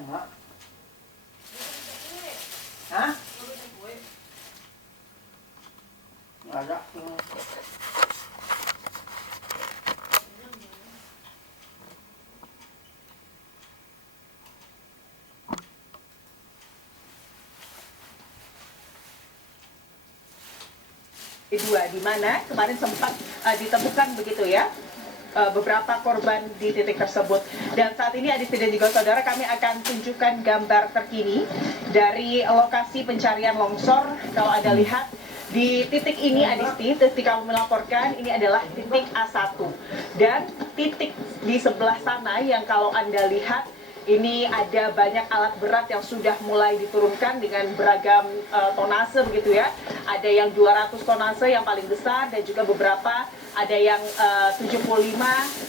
Mak. Hah? Nggak ada. Dua, di mana kemarin sempat ditemukan begitu ya beberapa korban di titik tersebut. Dan saat ini Adisti dan juga saudara, kami akan tunjukkan gambar terkini dari lokasi pencarian longsor. Kalau Anda lihat di titik ini Adisti, titik kamu melaporkan ini adalah titik A1, dan titik di sebelah sana yang kalau Anda lihat ini ada banyak alat berat yang sudah mulai diturunkan dengan beragam tonase begitu ya. Ada yang 200 tonase yang paling besar, dan juga beberapa ada yang 75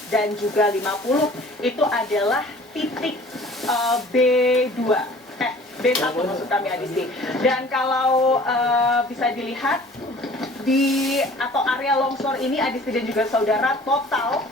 dan juga 50. Itu adalah titik B2. B1 maksud kami Adisti. Dan kalau bisa dilihat di atau area longsor ini Adisti dan juga saudara, total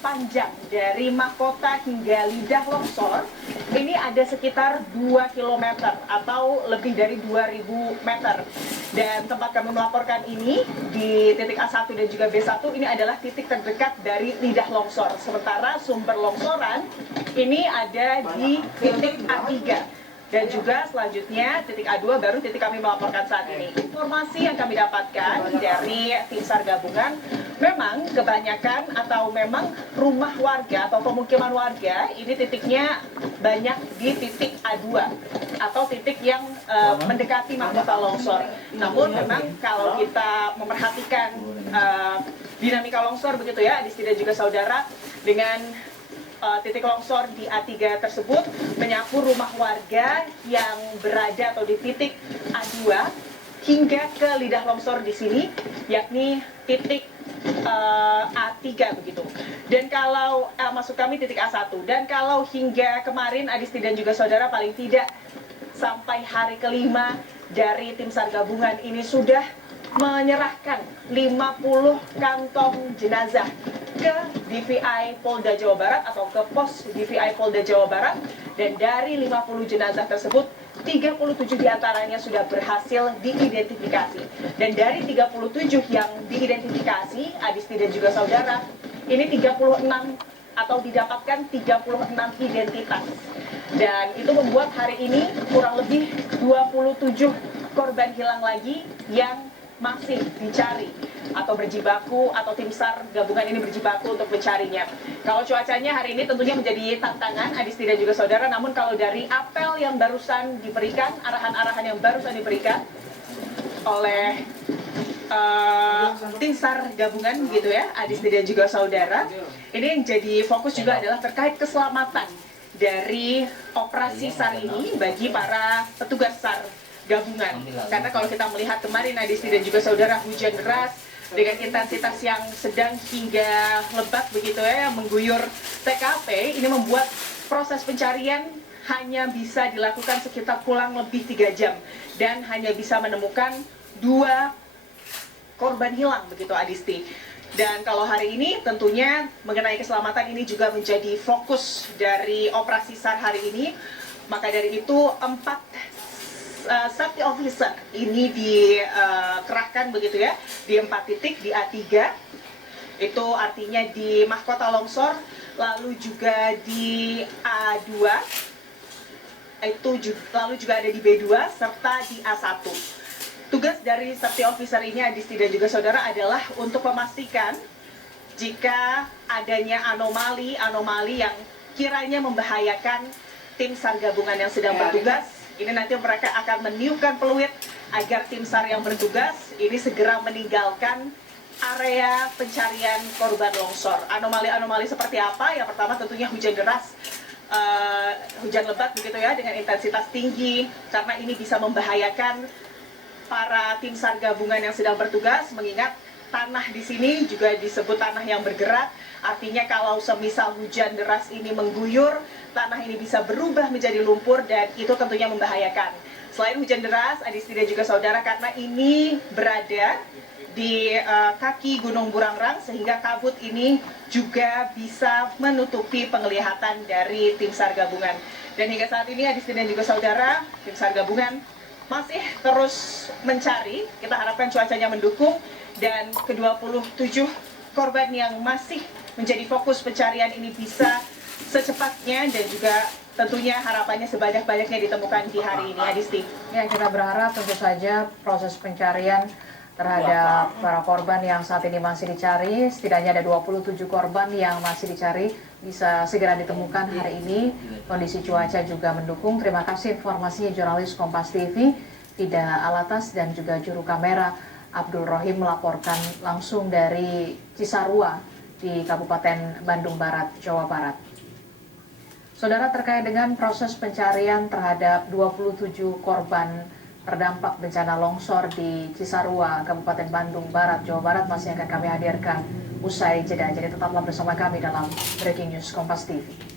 panjang dari mahkota hingga lidah longsor ini ada sekitar 2 km atau lebih dari 2000 meter. Dan tempat kami melaporkan ini di titik A1 dan juga B1 ini adalah titik terdekat dari lidah longsor. Sementara sumber longsoran ini ada di titik A3. Dan juga selanjutnya titik A2 baru titik kami melaporkan saat ini. Informasi yang kami dapatkan dari tim SAR gabungan, memang kebanyakan atau memang rumah warga atau pemukiman warga ini titiknya banyak di titik A2 atau titik yang mendekati mahkota longsor. Namun memang kalau kita memperhatikan dinamika longsor begitu ya, Adisti dan juga saudara, dengan titik longsor di A3 tersebut menyapu rumah warga yang berada atau di titik A2 hingga ke lidah longsor di sini, yakni titik A3 begitu. Dan kalau maksud kami titik A1. Dan kalau hingga kemarin Adisti dan juga saudara, paling tidak sampai hari kelima dari tim SAR gabungan ini sudah menyerahkan 50 kantong jenazah ke DVI Polda Jawa Barat atau ke pos DVI Polda Jawa Barat. Dan dari 50 jenazah tersebut 37 diantaranya sudah berhasil diidentifikasi. Dan dari 37 yang diidentifikasi Adisti dan juga saudara, ini 36 atau didapatkan 36 identitas. Dan itu membuat hari ini kurang lebih 27 korban hilang lagi yang masih dicari atau berjibaku, atau tim SAR gabungan ini berjibaku untuk mencarinya. Kalau cuacanya hari ini tentunya menjadi tantangan Adisti dan juga saudara, namun kalau dari apel yang barusan diberikan, arahan-arahan yang barusan diberikan oleh tim SAR gabungan gitu ya, Adisti dan juga saudara, ini yang jadi fokus juga adalah terkait keselamatan dari operasi SAR ini bagi para petugas SAR gabungan. Karena kalau kita melihat kemarin Adisti dan juga saudara, hujan deras dengan intensitas yang sedang hingga lebat begitu ya, yang mengguyur TKP, ini membuat proses pencarian hanya bisa dilakukan sekitar kurang lebih 3 jam dan hanya bisa menemukan 2 korban hilang begitu Adisti. Dan kalau hari ini tentunya mengenai keselamatan ini juga menjadi fokus dari operasi SAR hari ini. Maka dari itu 4 safety officer ini dikerahkan begitu ya di 4 titik di A3, itu artinya di mahkota longsor, lalu juga di A2, lalu juga ada di B2 serta di A1. Tugas dari safety officer ini Adisti dan juga saudara adalah untuk memastikan jika adanya anomali yang kiranya membahayakan tim SAR gabungan yang sedang bertugas. Ini nanti mereka akan meniupkan peluit agar tim SAR yang bertugas ini segera meninggalkan area pencarian korban longsor. Anomali-anomali seperti apa? Yang pertama tentunya hujan deras, hujan lebat begitu ya dengan intensitas tinggi, karena ini bisa membahayakan para tim SAR gabungan yang sedang bertugas, mengingat tanah di sini juga disebut tanah yang bergerak. Artinya kalau semisal hujan deras ini mengguyur, tanah ini bisa berubah menjadi lumpur dan itu tentunya membahayakan. Selain hujan deras, Adisti dan juga saudara, karena ini berada di kaki Gunung Burangrang sehingga kabut ini juga bisa menutupi penglihatan dari tim SAR gabungan. Dan hingga saat ini Adisti dan juga saudara, tim SAR gabungan masih terus mencari. Kita harapkan cuacanya mendukung dan ke-27 korban yang masih menjadi fokus pencarian ini bisa secepatnya dan juga tentunya harapannya sebanyak-banyaknya ditemukan di hari ini, Adisti. Ya, kita berharap tentu saja proses pencarian terhadap para korban yang saat ini masih dicari, setidaknya ada 27 korban yang masih dicari, bisa segera ditemukan hari ini. Kondisi cuaca juga mendukung. Terima kasih informasinya jurnalis Kompas TV, Fida Alatas dan juga juru kamera Abdul Rohim melaporkan langsung dari Cisarua di Kabupaten Bandung Barat, Jawa Barat. Saudara, terkait dengan proses pencarian terhadap 27 korban terdampak bencana longsor di Cisarua, Kabupaten Bandung Barat, Jawa Barat masih akan kami hadirkan usai jeda. Jadi tetaplah bersama kami dalam Breaking News Kompas TV.